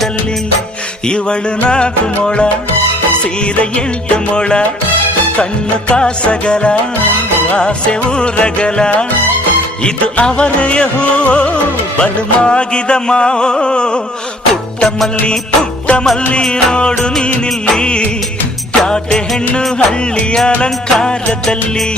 ಕಾಲದಲ್ಲಿ ಇವಳು 4 ಮೊಳ ಸೀರೆ 8 ಮೊಳ ಕಣ್ಣು ಕಾಸಗಲ ಆಸೆ ಊರಗಲ ಇದು ಅವರೆಯ ಹೂವೋ ಬಲುಮಾಗಿದ ಮಾವೋ ಪುಟ್ಟ ಮಲ್ಲಿ ನೋಡು ನೀನಿಲ್ಲಿ ಪ್ಯಾಟೆ ಹೆಣ್ಣು ಹಳ್ಳಿಯ ಅಲಂಕಾರದಲ್ಲಿ